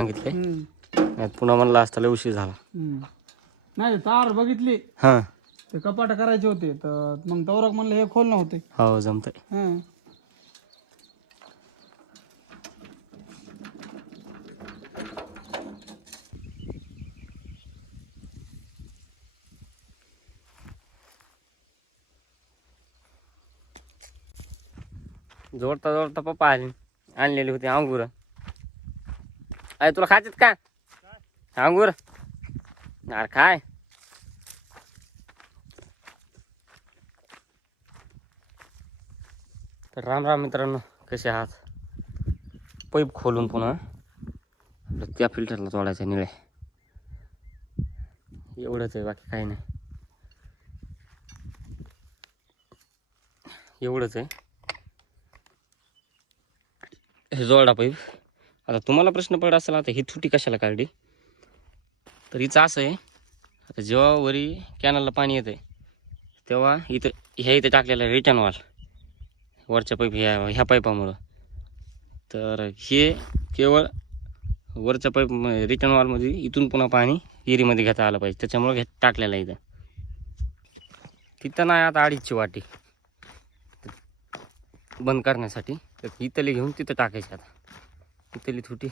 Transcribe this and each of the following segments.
सांगितले पुन्हा म्हणला असता लय उशीर झाला. नाही तार बघितली हा ते कपाट करायचे होते तर मग तवरक म्हणलं हे खोल नव्हते. हो जमतंय. जोडता जोडता पप्पा आणलेली होती अंगूर. अरे तुला खायचेत का अंगूर? अरे काय तर राम राम मित्रांनो, कसे आहात? पाईप खोलून पुन्हा त्या फिल्टरला तोडायचं निळे. एवढंच आहे, बाकी काही नाही. एवढंच आहे हे जोडा पाईप. आता तुम्हाला प्रश्न पडला असेल, आता ही तुटी कशाला काढली? तर हिचं असं आहे, आता जेव्हा वरी कॅनलला पाणी येते तेव्हा इथं टाकलेलं आहे रिटर्न वॉल वरच्या पाईप ह्या पाईपामुळं. तर हे केवळ वरच्या पाईप रिटर्न वॉलमध्ये इथून पुन्हा पाणी विहिरीमध्ये घेता आलं पाहिजे, त्याच्यामुळे टाकलेलं आहे इथं. तिथं नाही आता अडीचची वाटी बंद करण्यासाठी, तर इथली घेऊन तिथं टाकायची. आता इथली थुटी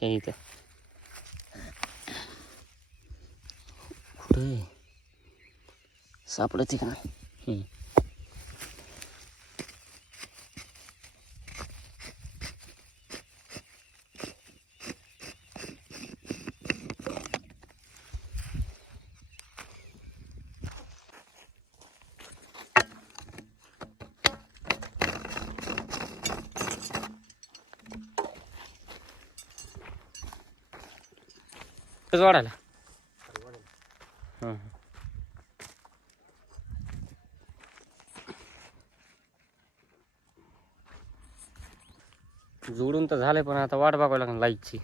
हे इथं कुठे सापडते का नाही? वाढायला जोडून तर झालंय, पण आता वाट बघावं लागेल लाईटची.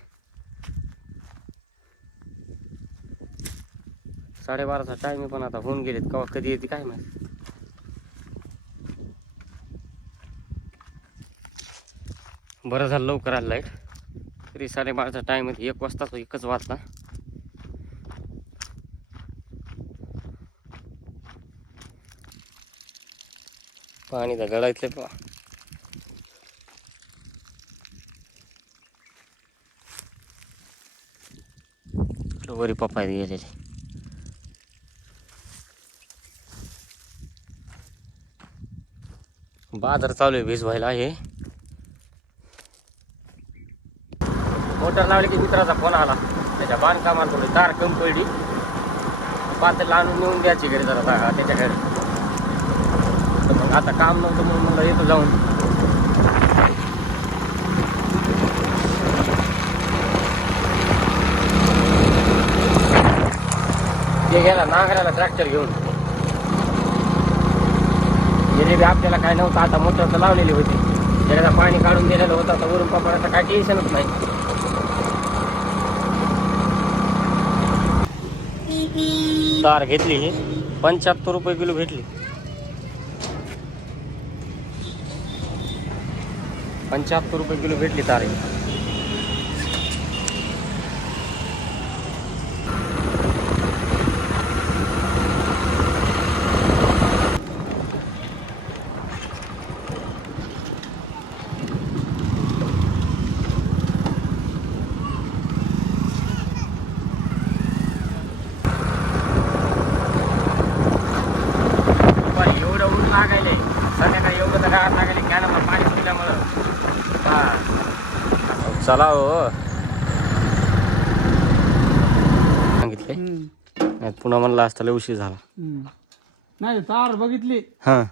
12:30चा टाइम आहे, पण आता होऊन गेलेत. कवा कधी येते काय माहिती. बरं झालं लवकर आलं लाईट. तरी 12:30चा टाइम आहे, 1 वाजता तो 1च वाजता. पाणी तर गळायतले पा. वरी पप्पा गेलेले. बाजार चालू आहे भिजवायला. हे मोटर लावली की मित्राचा फोन आला, त्याच्या बांधकामाला थोडी तार कमी पडली, पातेला आणून नेऊन द्यायची घरी जरा त्याच्याकडे. तर मग आता काम नव्हतं म्हणून म्हणलं येतो जाऊन. ते गेला नांगराला ट्रॅक्टर घेऊन. गेले बी आपल्याला काय नव्हतं, आता मोटर तर लावलेली होती, त्याला पाणी काढून दिलेलं होतं. आता वरून पप्पाला काय टेन्शनच नाही. तार घेतली ही 75 रुपये किलो भेटली. 75 रुपये किलो भेटली तार. संध्याकाळी एवढं तर गावात लागायला कॅनलला पाणी सुटल्यामुळं. चला हो सांगितले पुन्हा म्हणला असता लय उशीर झाला. नाही तार बघितली हा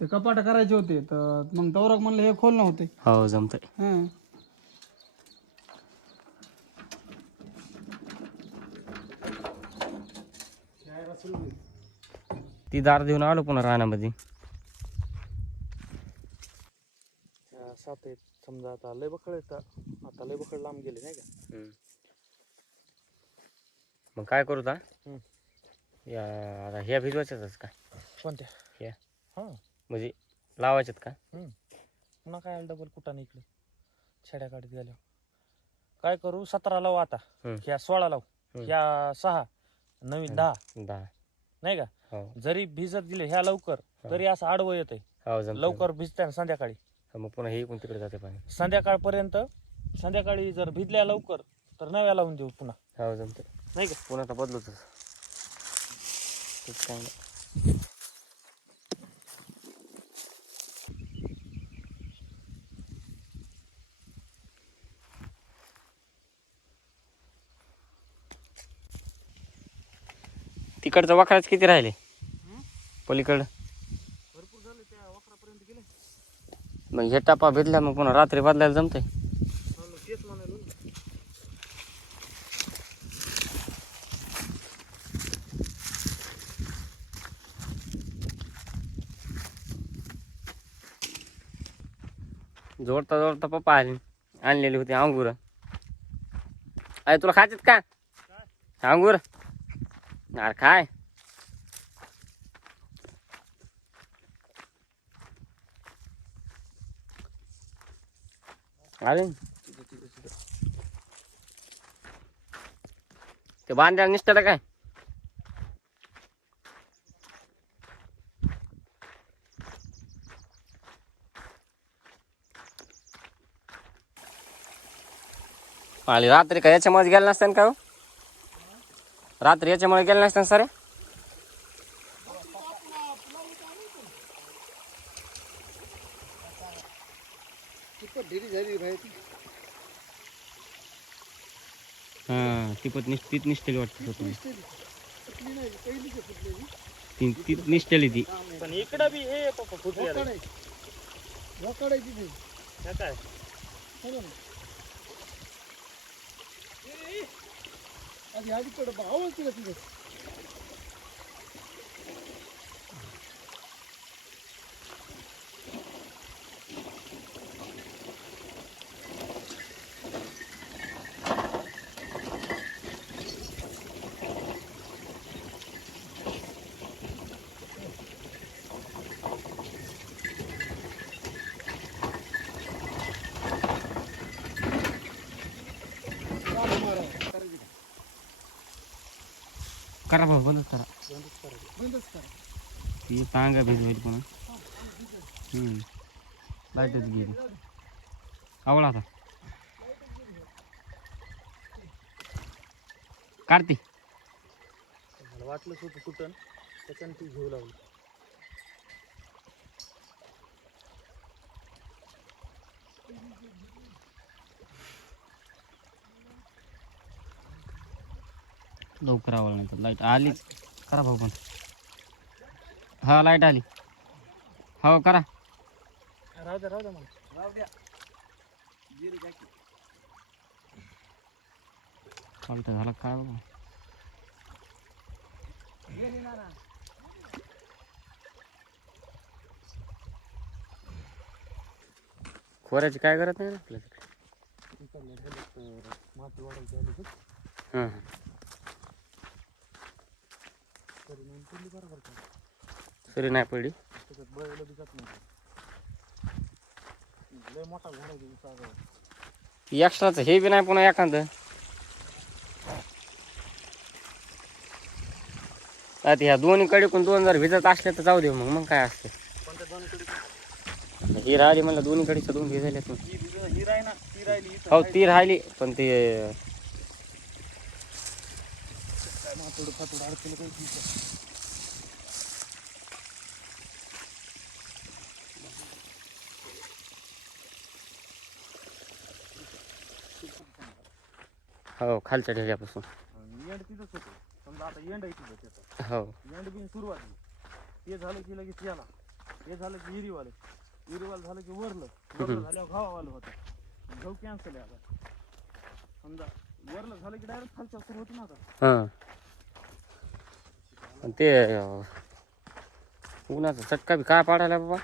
ते कपाट करायचे होते तर मग तवरक म्हणलं हे खोल नव्हते. हो जमतंय. ती दार देऊन आलो पुन्हा रानामध्ये. सात आहेत समजा. आता लय बकळ येतात, आता लय बकळ लांब गेले नाही का. मग काय करू आता ह्या भिजवायच्याच का? कोणत्या ह्या हा म्हणजे लावायच्यात का? पुन्हा काय डबल कुठं इकडे छड्या काढत गेल्यावर काय करू 17 लावू आता, हम्म. ह्या 16 लावू, हम्म. ह्या 6 नवीन 10 10. नाही का. हो जरी भिजत दिले ह्या लवकर तरी असं आडवं येतंय. हो जमतं. लवकर भिजते ना संध्याकाळी, मग पुन्हा हे इकडून तिकडे जाते पाणी. संध्याकाळपर्यंत. संध्याकाळी जर भिजल्या लवकर तर नव्या लावून देऊ पुन्हा, हो जमतं. नाही का. पुन्हा आता बदलूच काय नाही. तिकडचं वाकडाच किती राहिले पलीकडं. भरपूर झाले, त्या वखरापर्यंत गेले. मग हे टापा भेटला मग पुन्हा रात्री बदलायला जमतंय. तेच म्हणालो ना. जोडता जोडता पप्पा आले, आणलेली होती अंगूर. अरे तुला खायचेत का अंगूर? अरे खाय. अरे ते बांधायला निसटायला काय? आली रात्री का याच्यामध्ये गेलं नसतं का हो? रात्री याच्यामुळे गेलं नसतं सर. तिपत तीच निसटेली वाटतं. ती निसटेली ती. पण इकडं बी हे पप्पा फुटले काय. करा भाऊ बंदच करा. ती टांगा भिजवायची पुन्हा. लाईटच गेली आवळा आता काढते. मला वाटलंच होतं कुठं, त्याच्यानं ती घेऊ लागली. लवकर आवळ नाही तर लाईट आलीच. करा भाऊ पण. हा लाईट आली. हो करा. राहू द्या मला. राहू द्या. चालतं झालं काय बाबा. खोऱ्याची काय करत नाही ना आपल्या तिकडे. माती वाढायची आली बघ. हां सरी नाही पडली. त्याच्यात बळायला बी जात नाही. लय मोठा झाडायची जागा. एक्स्ट्राचं हे बी नाही पुन्हा एखादं. आता ह्या दोन्ही कडे दोन जर भिजत असले तर जाऊ दे मग काय असते. कोणत्या दोन्हीकडे? ही राहिली म्हणलं दोन्ही कडे दोन भिजले. ही राही ना, ती राहिली. हो ती राहिली पण ते मातोड फातोड अडकलं काही. हो खालच्या ढेऱ्यापासून. एंड तिथंच होतं. समजा आता एंड आहे तिथं त्याचा. हो एंड बिन सुरुवात. ते झालं की लगेच याला, हे झालं की हिरीवाले, हिरीवाल झालं की वरलं, वरलं झाल्यावर घावावालं होतं. घाव कॅन्सल आहे आता. समजा वरलं झालं की डायरेक्ट खालच्या सुरू होती ना आता. हां ते उन्हाचा चटका बी काय पाडायला बाबा.